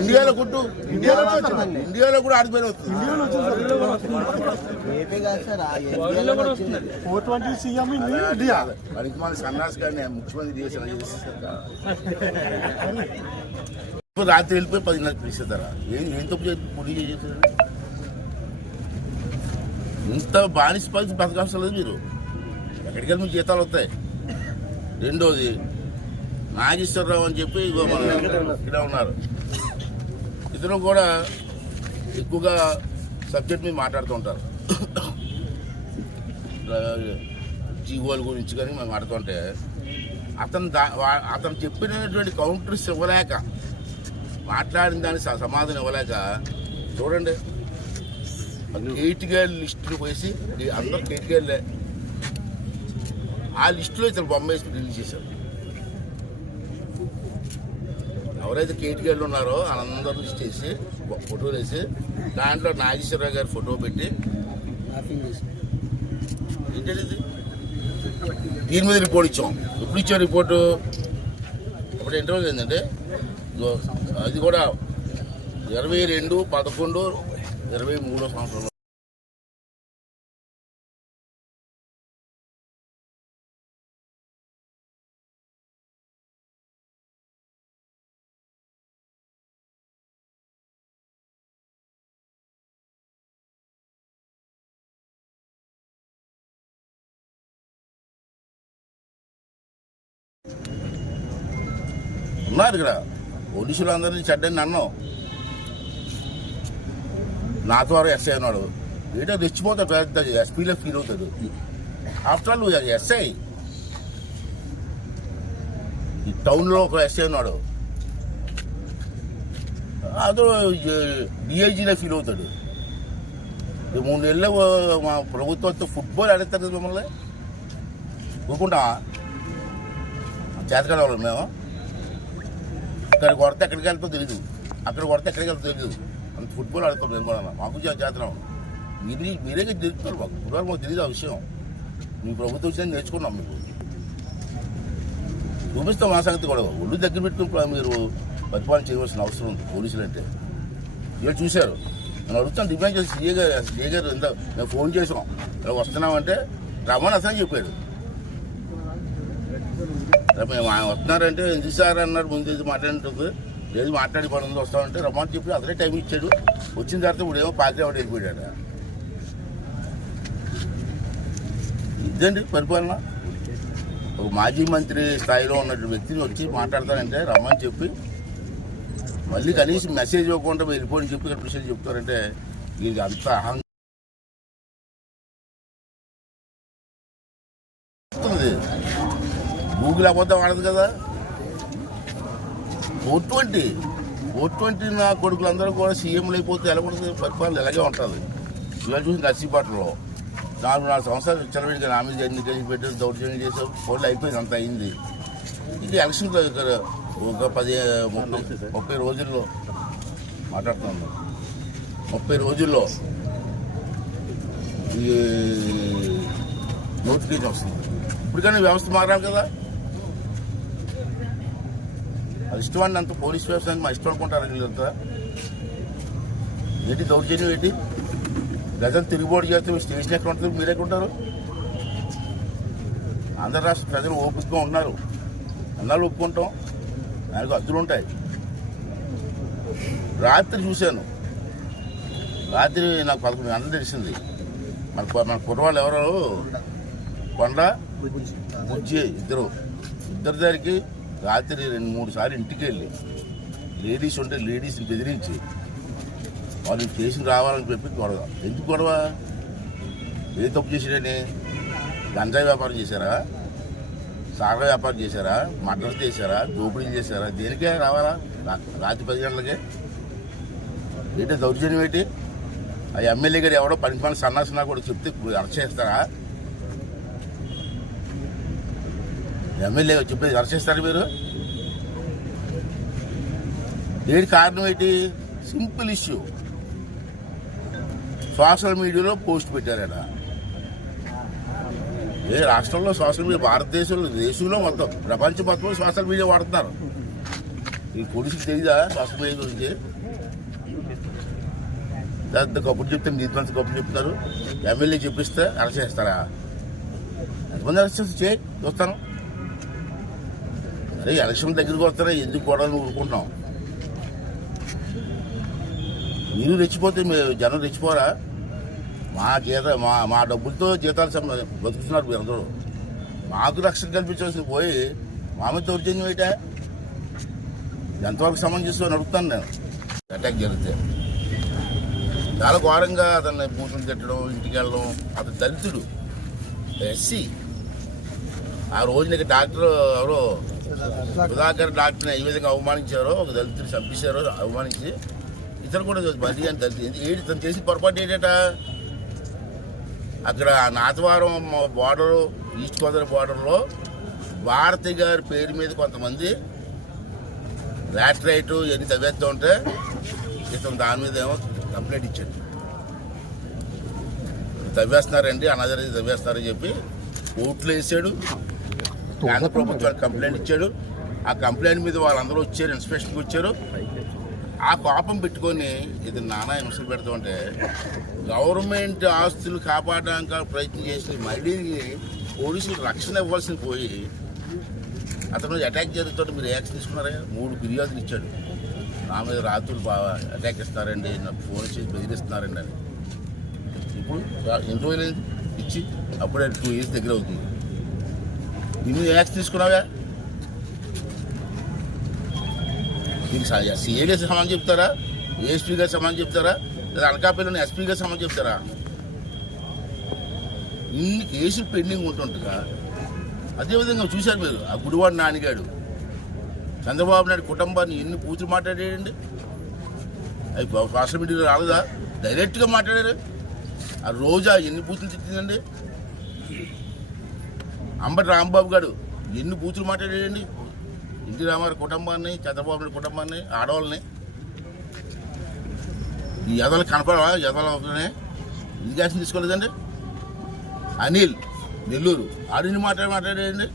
ఇండియాలో కుట్టు. ఇండియాలో ఇండియాలో కూడా ఆడిపోయిన వస్తుంది. మన సన్నాసి గారిని ముఖ్యమంత్రి చేసిన ఇప్పుడు రాత్రి వెళ్ళిపోయి పదిన్నర పిలిచేస్తారా ఏం ఏం తప్పు చేసేసారు? ఇంత బానిస పరిస్థితి బతకాల్సిన లేదు మీరు. ఎక్కడికి వెళ్ళి మీకు జీతాలు వస్తాయి? రెండోది నాగేశ్వరరావు అని చెప్పి ఇగో మన ఇక్కడ ఉన్నారు. ఇతను కూడా ఎక్కువగా సబ్జెక్ట్ మీద మాట్లాడుతూ ఉంటారు. జీవోల గురించి కానీ మేము మాట్లాడుతుంటే అతను దా అతను చెప్పినటువంటి కౌంటర్స్ ఇవ్వలేక మాట్లాడిన దానికి స- సమాధానం ఇవ్వలేక చూడండి. కేటిగారి లిస్టులు పోసి అందరూ అందరు కేటిగారులే ఆ లిస్టులో ఇతను బొమ్మ వేసి రిలీజ్ చేశారు. ఎవరైతే కేటిగాళ్ళు ఉన్నారో వేసి ఫో- ఫోటోలు వేసి దాంట్లో నాగేశ్వరరావు గారి ఫోటో పెట్టి చేసి. ఏంటంటే? దీని మీద రిపోర్ట్ ఇచ్చాం. ఎప్పుడు ఇచ్చాం రిపోర్టు అప్పుడు ఇంటర్వ్యూ ఏంటంటే అది కూడా ఇరవై రెండు పదకొండు ఇరవై మూడో సంవత్సరంలో. ఉన్నారు ఇక్కడ. పోలీసులు అందరినీ చెడ్డని అన్నాం నాతో ఎస్ఐ అన్నాడు ఏటో రెచ్చిపోతాడు ఎస్పీలో ఫీల్ అవుతాడు ఆఫ్టర్ ఆల్ నువ్వు ఎస్ఐ ఈ టౌన్లో ఒక ఎస్ఐ ఉన్నాడు. అతను డిఐజీలో ఫీల్ అవుతాడు మూడు నెలలు మా ప్రభుత్వంతో ఫుట్బాల్ ఆడతారు మిమ్మల్ని? ఊరుకుంటా చేతకాడ వాళ్ళం మేము ఇక్కడ కొడితే ఎక్కడికి వెళ్తాం తెలియదు అక్కడ కొడితే ఎక్కడికి వెళ్తాం తెలియదు అంత ఫుట్బాల్ ఆడుతాం మేము కూడా. మాకు చే- చేతనం మీరు మీరే తెలుస్తున్నారు మాకు. ఫుట్బాల్ మాకు తెలియదు ఆ విషయం. మీ ప్రభుత్వం వచ్చింది నేర్చుకున్నాం మీకు. చూపిస్తాం మా సంగతి కూడా. ఒళ్ళు దగ్గర పెట్టుకుని మీరు పరిపాలన చేయవలసిన అవసరం ఉంది పోలీసులు అంటే వీళ్ళు చూశారు. నేను అడుగుతాను డిమాండ్ చేసి సీఏ గారు సీఏ గారు ఎంత మేము ఫోన్ చేసాం ఇలా వస్తున్నామంటే రమ్మని అసలు చెప్పాడు. మేము ఆయన వస్తున్నారంటే ఎందుకు సార్ అన్నాడు ముందు ఇది మాట్లాడుతుంది లేదు మాట్లాడి పని ఉంది వస్తామంటే రమ్మని చెప్పి అదే టైం ఇచ్చాడు. వచ్చిన తర్వాత ఇప్పుడు ఏమో పాత్ర వెళ్ళిపోయాడు ఇదండి పరిపాలన? ఒక మాజీ మంత్రి స్థాయిలో ఉన్నటువంటి వ్యక్తిని వచ్చి మాట్లాడతారంటే రమ్మని చెప్పి మళ్ళీ కనీసం మెసేజ్ ఇవ్వకుండా వెళ్ళిపోయి చెప్పి ఇక్కడ విషయం చెప్తారంటే వీళ్ళకి అంత అహం వస్తుంది. గూగుల్ అబద్ధం ఆడదు కదా. ఫోర్ ట్వంటీ ట్వంటీ నా కొడుకులందరూ కూడా సీఎంలు అయిపోతే ఎలా ఉంటుంది? పరిపాలన ఎలాగే ఉంటుంది? ఇవాళ చూసి నర్సీపట్నంలో నాలుగు నాలుగు సంవత్సరాలు చెలవిడిగా నా మీద ఎన్ని కేసులు దౌర్జన్యం చేసాం ఫోన్లు అయిపోయింది అంత అయింది. ఇది ఎలక్షన్లో ఇక్కడ ఒక పది ముప్పై ముప్పై రోజుల్లో మాట్లాడుతున్నాను ముప్పై రోజుల్లో ఈ నోటిఫికేషన్ వస్తుంది. ఇప్పటికైనా వ్యవస్థ మారాలి కదా. అది ఇష్టం అంత పోలీస్ వ్యవస్థ మా ఇష్టం అనుకుంటారు వీళ్ళంతా ఏంటి దౌర్జన్యం ఏంటి? ప్రజలు తిరుగుబాటు చేస్తే మీ స్టేషన్ ఎక్కడ ఉంటుంది? మీరు ఎక్కడ ఉంటారు? ఆంధ్ర రాష్ట్ర ప్రజలు ఓపికగా ఉన్నారు. అన్నాళ్ళు ఒప్పుకుంటాం. దానికి అద్దులు ఉంటాయి. రాత్రి చూశాను. రాత్రి నాకు పదకొండు గంటలు తెలిసింది. మన మన కుర్రవాళ్ళు ఎవరో? కొండ బుజ్జి ఇద్దరు. ఇద్దరి దగ్గరికి రాత్రి రెండు మూడు సార్లు ఇంటికి వెళ్ళి లేడీస్ ఉంటే లేడీస్ని బెదిరించి వాళ్ళు కేసులు రావాలని చెప్పి గొడవ. ఎందుకు గొడవ? ఏ తప్పు చేసాడని గంజాయి వ్యాపారం చేశారా? సాగ వ్యాపారం చేశారా? మటన్ చేశారా? దోపిడీ చేశారా? దేనికే రావాలా? రాత్రి పది గంటలకే. ఏంటి దౌర్జన్యం ఏంటి? ఆ ఎమ్మెల్యే గారు ఎవడో పని పని సన్నాసనా కూడా చెప్తే అరెస్ట్ చేస్తారా? ఎమ్మెల్యే చెప్పేది అరెస్ట్ మీరు? దేని కారణం ఏంటి? Simple issue. సోషల్ మీడియాలో పోస్ట్ పెట్టారట. ఏ రాష్ట్రంలో సోషల్ మీడియా భారతదేశంలో దేశంలో మొత్తం ప్రపంచం మొత్తం సోషల్ మీడియా వాడుతున్నారు. ఈ పోలీసులు తెలియదా సోషల్ మీడియా గురించి? పెద్ద కబుర్లు చెప్తే నీతిమంత కబుర్లు చెప్తున్నారు ఎమ్మెల్యే చెప్పిస్తే అరెస్ట్ చేస్తారా? ఎంతమంది అరెస్ట్ చేస్తే చేయి చూస్తాను. అరే ఎలక్షన్ దగ్గరికి వస్తారా? ఎందుకు గొడవలు ఊరుకుంటాం మీరు రెచ్చిపోతే మీరు జనం రెచ్చిపోరా? మా జీత మా మా డబ్బులతో జీతాలు బతుకుతున్నారు మీరు అందరూ మాకు రక్షణ కల్పించాల్సింది పోయి మామ దౌర్జన్యం ఏంటా? ఎంతవరకు సమంజసం అని అడుగుతాను నేను? అటాక్ జరిగితే. చాలా ఘోరంగా అతన్ని బూతులు తిట్టడం ఇంటికి వెళ్ళడం. అతను దళితుడు ఎస్సీ. ఆ రోజు నీకు డాక్టర్ ఎవరో సుధాకర్ డాక్టర్ని ఏ విధంగా అవమానించారో ఒక దళితుడు చంపేశారో అవమానించి ఇతను కూడా బది అని దళితుడు ఏంటి తను చేసి పొరపాటు ఏంటట? అక్కడ నాతవారం బార్డర్ ఈస్ట్ గోదావరి బార్డర్లో భారతి గారి పేరు మీద కొంతమంది లాటరైట్ ఇవన్నీ తవ్వేస్తూ ఉంటే ఇతను దాని మీద ఏమో కంప్లైంట్ ఇచ్చాడు. తవ్వేస్తున్నారండి అనాథరైతే తవ్వేస్తున్నారని చెప్పి ఓట్లు వేసాడు. కేంద్ర ప్రభుత్వానికి కంప్లైంట్ ఇచ్చాడు. ఆ కంప్లైంట్ మీద వాళ్ళందరూ వచ్చారు ఇన్స్పెక్షన్కి వచ్చారు. ఆ కోపం పెట్టుకొని ఇది నానా హింసలు పెడుతుంటే గవర్నమెంట్ ఆస్తులు కాపాడడానికి ప్రయత్నం చేసి మళ్ళీ పోలీసులు రక్షణ ఇవ్వాల్సింది పోయి అతను అటాక్ జరుగుతుంటే మీరు యాక్షన్ తీసుకున్నారా? మూడు ఫిర్యాదులు ఇచ్చాడు. నా మీద రాత్రులు బాగా అటాక్ ఇస్తున్నారండి నాకు ఫోన్ చేసి బెదిరిస్తున్నారండి అని. ఇప్పుడు అయింది? ఇచ్చి అప్పుడే టూ ఇయర్స్ దగ్గర అవుతుంది. ఇన్ని యాక్స్ తీసుకున్నావా దీనికి సీఏ సమానం చెప్తారా ఏఎస్పీగా సమానం చెప్తారా లేదా అనకాపల్లిని ఎస్పీగా సమానం చెప్తారా ఇన్ని కేసులు పెండింగ్ ఉంటుంటగా అదేవిధంగా చూశారు మీరు ఆ గుడివాడు నానిగాడు చంద్రబాబు నాయుడు కుటుంబాన్ని ఎన్ని పూతులు మాట్లాడాడండి అవి సోషల్ మీడియాలో రాలేదా డైరెక్ట్గా మాట్లాడారు ఆ రోజా ఎన్ని పూతులు తిట్టిందండి అంబటి రాంబాబు గారు ఎన్ని బూతులు మాట్లాడాడండి? ఎన్టీ రామారావు కుటుంబాన్ని చంద్రబాబు నాయుడు కుటుంబాన్ని ఆడవాళ్ళని. ఈ ఎదలు కనపడవా? ఎదలనే ఇది గ్యాస్ తీసుకోలేదండి. అనిల్ నెల్లూరు. ఆడిని మాట్లాడి మాట్లాడాడండి?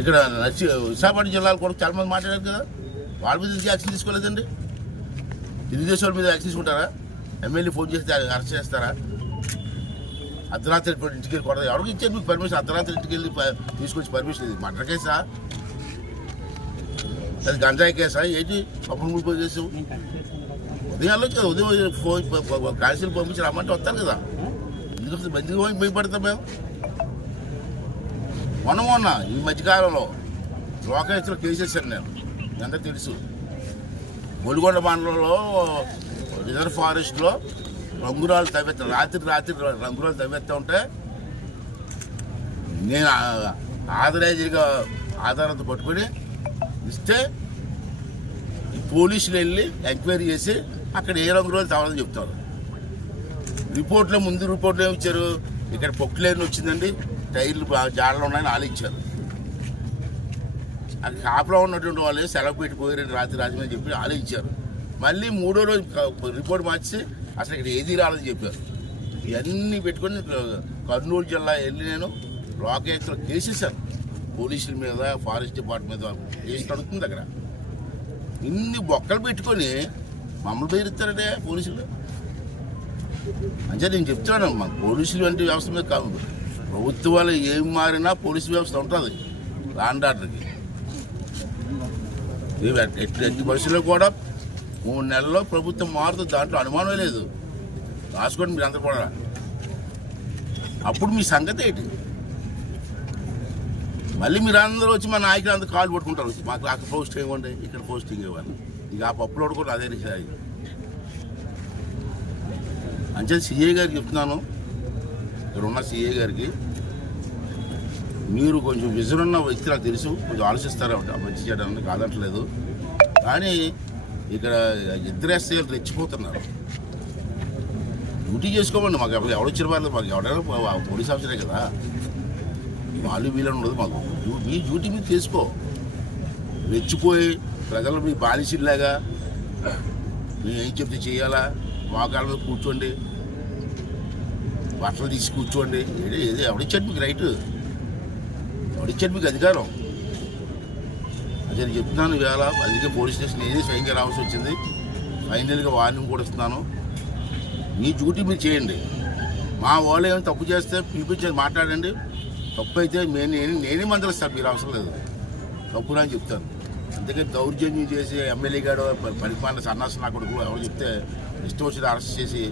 ఇక్కడ నచ్చి విశాఖపట్నం జిల్లాలో కూడా చాలా మంది మాట్లాడారు కదా. వాళ్ళ మీద యాక్షన్ తీసుకోలేదండి? తెలుగుదేశం వాళ్ళ మీద యాక్షన్ తీసుకుంటారా? ఎమ్మెల్యే ఫోన్ చేస్తే అరెస్ట్ చేస్తారా? అర్ధరాత్రి ఇప్పుడు ఇంటికి వెళ్ళి కొడదు. ఎవరికి ఇచ్చారు మీకు పర్మిషన్ అర్ధరాత్రి ఇంటికి వెళ్ళి తీసుకొచ్చి పర్మిషన్ ఇది మర్డర్ కేసా? అది గంజాయి కేసా? ఏంటి? అప్పుడు ముప్పై చేసావు? ఉదయం కదా. ఉదయం ఫోన్ కాన్సిల్ పంపించి రమ్మంటే వస్తారు కదా. ఎందుకు వస్తుంది మంచిగా పోయి భయపడతాం మేము? మొన్న మొన్న ఈ మధ్యకాలంలో లోకేశ్వర కేసు నేను. మీ తెలుసు. గొలుగొండ మండలంలో రిజర్వ్ ఫారెస్ట్లో రంగురాలు తవ్వేస్తా రాత్రి రాత్రి రంగురాలు తవ్వేస్తూ ఉంటే నేను ఆథరైజ్గా ఆధారంతో పట్టుకొని ఇస్తే పోలీసులు వెళ్ళి ఎంక్వైరీ చేసి అక్కడ ఏ రంగురాలు తవ్వాలని చెప్తారు. రిపోర్ట్లో ముందు రిపోర్ట్లో ఏమి ఇచ్చారు ఇక్కడ పొక్కులేని వచ్చిందండి. టైర్లు జాడలు ఉన్నాయని వాళ్ళు ఇచ్చారు. అక్కడ కాపులో ఉన్నటువంటి వాళ్ళు సెలవు పెట్టిపోయారు రాత్రి రాత్రి అని చెప్పి వాళ్ళు ఇచ్చారు. మళ్ళీ మూడో రోజు రిపోర్ట్ మార్చి అసలు ఇక్కడ ఏది రాలని చెప్పారు. ఇవన్నీ పెట్టుకొని కర్నూలు జిల్లా వెళ్ళి నేను లోకేశ్వర కేసేసాను పోలీసుల మీద ఫారెస్ట్ డిపార్ట్మెంట్ మీద కేసు నడుస్తుంది అక్కడ. ఇన్ని బొక్కలు పెట్టుకొని మమ్మల్ని బెదిరిస్తారంటే పోలీసులు. అంటే నేను చెప్తున్నాను మా పోలీసులు వంటి వ్యవస్థ మీద కాదు. ప్రభుత్వాలు ఏం మారినా పోలీసు వ్యవస్థ ఉంటుంది. లాండ్ ఆర్డర్కి ఎట్టి పరిస్థితుల్లో కూడా మూడు నెలల్లో ప్రభుత్వం మారుతుంది దాంట్లో అనుమానం లేదు. రాసుకోండి మీరు అందరు కూడా. అప్పుడు మీ సంగతి ఏంటి? మళ్ళీ మీరు అందరూ వచ్చి మా నాయకులు అందరూ కాలు పట్టుకుంటారు. మాకు అక్కడ పోస్టింగ్ ఇవ్వండి ఇక్కడ పోస్టింగ్ ఇవ్వాలి ఇక ఆ పప్పులోడు కూడా అదే రిసాయి అంతే సిఏ గారికి చెప్తున్నాను. ఇక్కడ ఉన్న సిఏ గారికి మీరు కొంచెం విజన్ ఉన్న వ్యక్తి నాకు తెలుసు. కొంచెం ఆలోచిస్తారు మంచి చేయడానికి కాదట్లేదు. కానీ ఇక్కడ ఇద్దరు రెచ్చిపోతున్నారు. డ్యూటీ చేసుకోమండి మాకు ఎవరు ఎవడొచ్చిన వాళ్ళు మాకు ఎవడైనా పోలీస్ ఆఫీసరే కదా. వాళ్ళు వీళ్ళని ఉండదు మాకు మీ డ్యూటీ మీరు చేసుకో. రెచ్చిపోయి ప్రజలు మీ బాలిసిలాగా మేము ఏం చెప్తే చేయాలా? మోకాళ్ళ మీద కూర్చోండి. బట్టలు తీసి కూర్చోండి. ఏదో ఎవడిచ్చాడు మీకు రైట్? ఎవడిచ్చాడు మీకు అధికారం? నేను చెప్తున్నాను ఇవాళ అందుకే పోలీస్ స్టేషన్ ఏది స్వయంగా రావాల్సి వచ్చింది. ఫైనల్గా వార్నింగ్ కూడా ఇస్తున్నాను. మీ డ్యూటీ మీరు చేయండి. మా వాళ్ళు ఏమైనా తప్పు చేస్తే పిలిపించండి మాట్లాడండి. తప్పు అయితే నేను నేను నేనే మందలిస్తాను మీరు అవసరం లేదు. తప్పు అని చెప్తాను. అందుకే దౌర్జన్యం చేసి ఎమ్మెల్యే గారు పరిపాలన సన్నాసం నా కొడుకు ఎవరు చెప్తే ఇష్టం వచ్చి అరెస్ట్ చేసి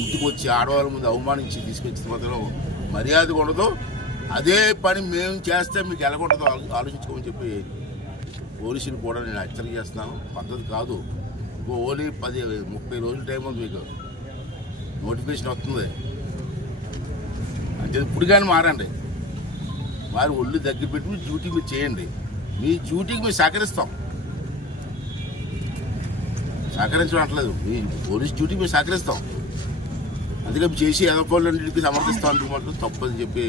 ఇంటికి వచ్చి ఆడవాళ్ళ ముందు అవమానించి తీసుకొచ్చిన మాత్రం మర్యాద ఉండదు. అదే పని మేము చేస్తే మీకు ఎలాగుంటుందో ఆలోచించుకోమని చెప్పి పోలీసులు కూడా నేను హెచ్చరిక చేస్తాను. పద్ధతి కాదు. ఇంకో ఓన్లీ పది ముప్పై రోజుల టైం ఉంది మీకు. నోటిఫికేషన్ వస్తుంది. అంటే ఇప్పుడు కానీ మారండి. వారి ఒళ్ళు దగ్గర పెట్టి మీ డ్యూటీ మీరు చేయండి. మీ డ్యూటీకి మేము సహకరిస్తాం. సహకరించడం అంటలేదు మీ పోలీస్ డ్యూటీకి మేము సహకరిస్తాం. అందుకే చేసి చేసి ఎదకోళ్ళన్నింటికి సమర్థిస్తాం అందుకు మాత్రం తప్పని చెప్పి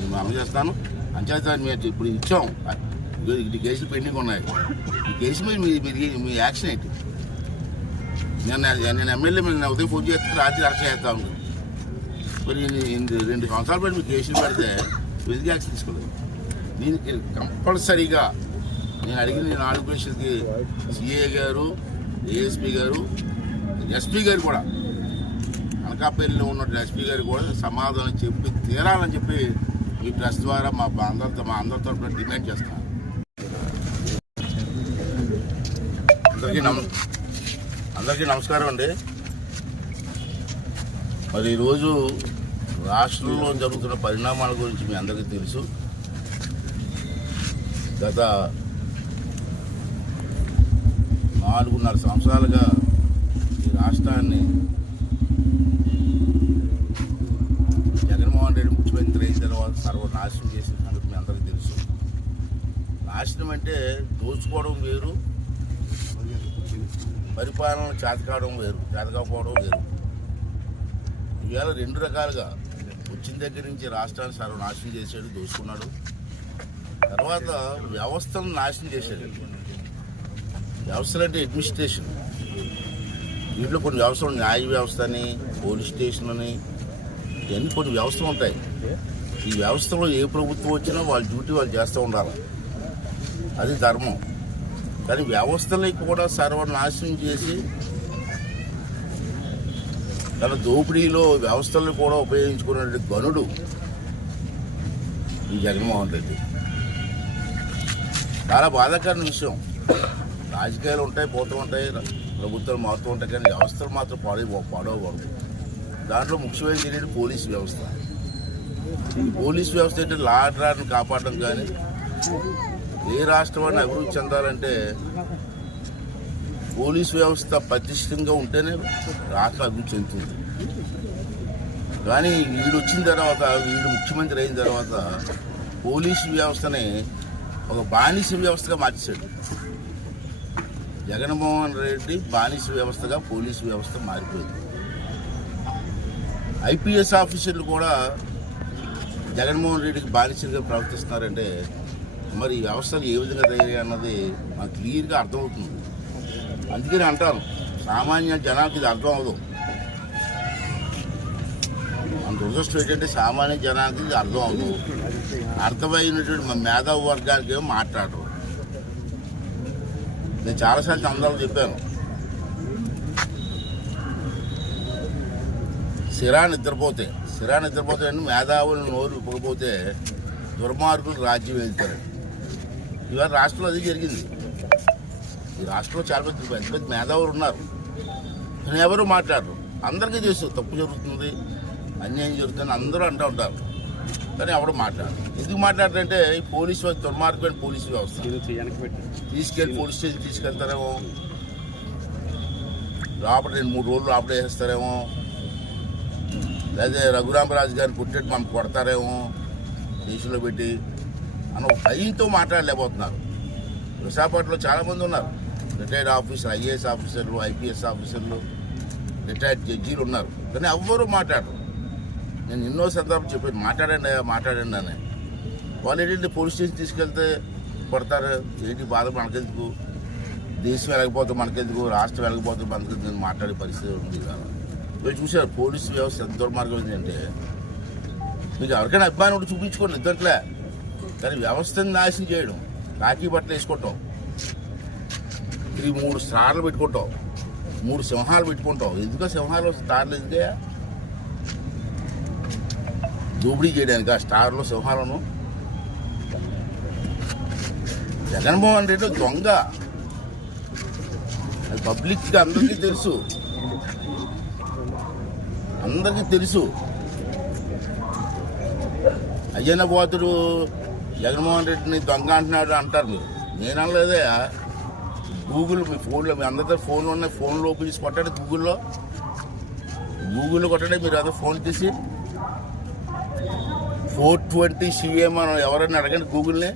మేము అమలు చేస్తాను. అంచేత మేము ఇప్పుడు ఇచ్చాం. ఇటు కేసులు పెండింగ్ ఉన్నాయి. ఈ కేసు మీద మీ మీ- మీ యాక్షన్ ఏంటి? నేను నేను ఎమ్మెల్యే మీద ఉదయం ఫోన్ చేస్తే రాత్రి అరెస్ట్ చేస్తా ఉంది. మరి రెండు సంవత్సరాలు బట్టి మీకు కేసులు పెడితే విధి యాక్షన్ తీసుకోలేదు? దీనికి కంపల్సరీగా నేను అడిగిన నాలుగు ప్రశ్నలకి సిఏ గారు ఏఎస్పీ గారు ఎస్పీ గారు కూడా అనకాపల్లిలో ఉన్న ఎస్పీ గారు కూడా సమాధానం చెప్పి తీరాలని చెప్పి మీ ప్రెస్ ద్వారా మా అందరితో మా అందరితో డిమాండ్ చేస్తాను. అందరికీ నమ అందరికీ నమస్కారం అండి. మరి ఈరోజు రాష్ట్రంలో జరుగుతున్న పరిణామాల గురించి మీ అందరికీ తెలుసు. గత నాలుగున్నర సంవత్సరాలుగా ఈ రాష్ట్రాన్ని జగన్మోహన్ రెడ్డి ముఖ్యమంత్రి అయిన తర్వాత సర్వనాశనం చేసిన సంగతి మీ అందరికీ తెలుసు. నాశనం అంటే దోచుకోవడం వేరు పరిపాలన చేతకావడం వేరు చేతకపోవడం వేరు. ఇవాళ రెండు రకాలుగా వచ్చిన దగ్గర నుంచి రాష్ట్రాన్ని సర్వనాశనం చేశాడు దోచుకున్నాడు. తర్వాత వ్యవస్థను నాశనం చేశాడు. వ్యవస్థలు అంటే అడ్మినిస్ట్రేషన్ దీంట్లో కొన్ని వ్యవస్థలు న్యాయ వ్యవస్థ అని పోలీస్ స్టేషన్ అని ఇవన్నీ కొన్ని వ్యవస్థలు ఉంటాయి. ఈ వ్యవస్థలో ఏ ప్రభుత్వం వచ్చినా వాళ్ళ డ్యూటీ వాళ్ళు చేస్తూ ఉండాలి. అది ధర్మం. కానీ వ్యవస్థని కూడా సర్వనాశనం చేసి తన దోపిడీలో వ్యవస్థలను కూడా ఉపయోగించుకున్నటువంటి గనుడు ఈ జగన్మోహన్ రెడ్డి. చాలా బాధాకరమైన విషయం. రాజకీయాలు ఉంటాయి పోతూ ఉంటాయి ప్రభుత్వాలు మారుతూ ఉంటాయి కానీ వ్యవస్థలు మాత్రం పాడై పాడవకూడదు. దాంట్లో ముఖ్యమైనది ఏంటంటే పోలీస్ వ్యవస్థ. ఈ పోలీస్ వ్యవస్థ అంటే లా ఆర్డర్ని కాపాడడం కానీ ఏ రాష్ట్రాన్ని అభివృద్ధి చెందాలంటే పోలీస్ వ్యవస్థ పటిష్టంగా ఉంటేనే రాష్ట్రం అభివృద్ధి చెందుతుంది. కానీ వీడు వచ్చిన తర్వాత వీడు ముఖ్యమంత్రి అయిన తర్వాత పోలీసు వ్యవస్థని ఒక బానిస వ్యవస్థగా మార్చేశాడు. జగన్మోహన్ రెడ్డి బానిస వ్యవస్థగా పోలీసు వ్యవస్థ మారిపోయింది. ఐపీఎస్ ఆఫీసర్లు కూడా జగన్మోహన్ రెడ్డికి బానిసలుగా ప్రవర్తిస్తున్నారంటే మరి ఈ వ్యవస్థలు ఏ విధంగా తయారయ్యాయి అన్నది మనకు క్లియర్గా అర్థమవుతుంది. అందుకని అంటాను సామాన్య జనానికి ఇది అర్థం అవ్వదు. మన దురదృష్టం ఏంటంటే సామాన్య జనానికి ఇది అర్థం అవ్వదు. అర్థమైనటువంటి మన మేధావి వర్గానికి ఏమో మాట్లాడరు. నేను చాలాసార్లు అందరూ చెప్పాను. సిరా నిద్రపోతే సిరా నిద్రపోతే అంటే మేధావులు నోరు ఇప్పకపోతే దుర్మార్గులు రాజ్యం వెళ్తారండి ఇవాళ రాష్ట్రంలో అది జరిగింది. ఈ రాష్ట్రంలో చాలా పెద్ద పెద్ద పెద్ద మేధావులు ఉన్నారు. కానీ ఎవరు మాట్లాడరు. అందరికీ తెలుసు తప్పు జరుగుతుంది అన్యాయం జరుగుతుంది అందరూ అంటూ ఉంటారు. కానీ ఎవరు మాట్లాడరు. ఎందుకు మాట్లాడారంటే ఈ పోలీసు దుర్మార్గమైన పోలీసు వ్యవస్థ. తీసుకెళ్ళి పోలీస్ స్టేషన్ తీసుకెళ్తారేమో. లోపల రెండు మూడు రోజులు లోపల వేసేస్తారేమో. లేదా రఘురామరాజు గారిని పుట్టేట్టు మనం కొడతారేమో. దేశంలో పెట్టి అని ఒక భయంతో మాట్లాడలేకపోతున్నారు. విశాఖపట్నంలో చాలామంది ఉన్నారు. రిటైర్డ్ ఆఫీసర్ ఐఏఎస్ ఆఫీసర్లు ఐపీఎస్ ఆఫీసర్లు రిటైర్డ్ జడ్జీలు ఉన్నారు. కానీ ఎవ్వరూ మాట్లాడరు. నేను ఎన్నో సందర్భం చెప్పాను. మాట్లాడండి మాట్లాడండి అని. వాళ్ళు ఏంటంటే పోలీస్ స్టేషన్ తీసుకెళ్తే పడతారు. ఏంటి బాధ మనకెందుకు? దేశం వెళ్ళకపోతే మనకెందుకు? రాష్ట్రం వెళ్ళకపోతే మనకెందుకు? నేను మాట్లాడే పరిస్థితి ఉంది కదా. మీరు చూశారు పోలీసు వ్యవస్థ ఎంత దుర్మార్గం ఏంటంటే మీకు ఎవరికైనా అభిమానం ఉంటే చూపించుకోండి ఇద్దట్లే కానీ వ్యవస్థను నాశనం చేయడం. రాఖీ బట్టలు వేసుకుంటాం. ఇది మూడు స్టార్లు పెట్టుకుంటాం. మూడు సింహాలు పెట్టుకుంటాం. ఎందుకో సింహాలు స్టార్లు ఎందుకే దోపిడీ చేయడానికి? ఆ స్టార్లు సింహాలను? జగన్మోహన్ రెడ్డి దొంగ. అది పబ్లిక్ అందరికీ తెలుసు. అందరికీ తెలుసు. అయ్యన్న పోతుడు జగన్మోహన్ రెడ్డిని దొంగ అంటున్నాడు అంటారు మీరు. నేను అనలేదే. గూగుల్ మీ ఫోన్లో మీ అందరితో ఫోన్లు ఉన్నాయి. ఫోన్లో ఓపెన్ చేసి కొట్టండి గూగుల్లో. గూగుల్లో కొట్టండి మీరు అదే ఫోన్ తీసి. ఫోర్ ట్వంటీ సిఎం అని ఎవరైనా అడగండి గూగుల్ని.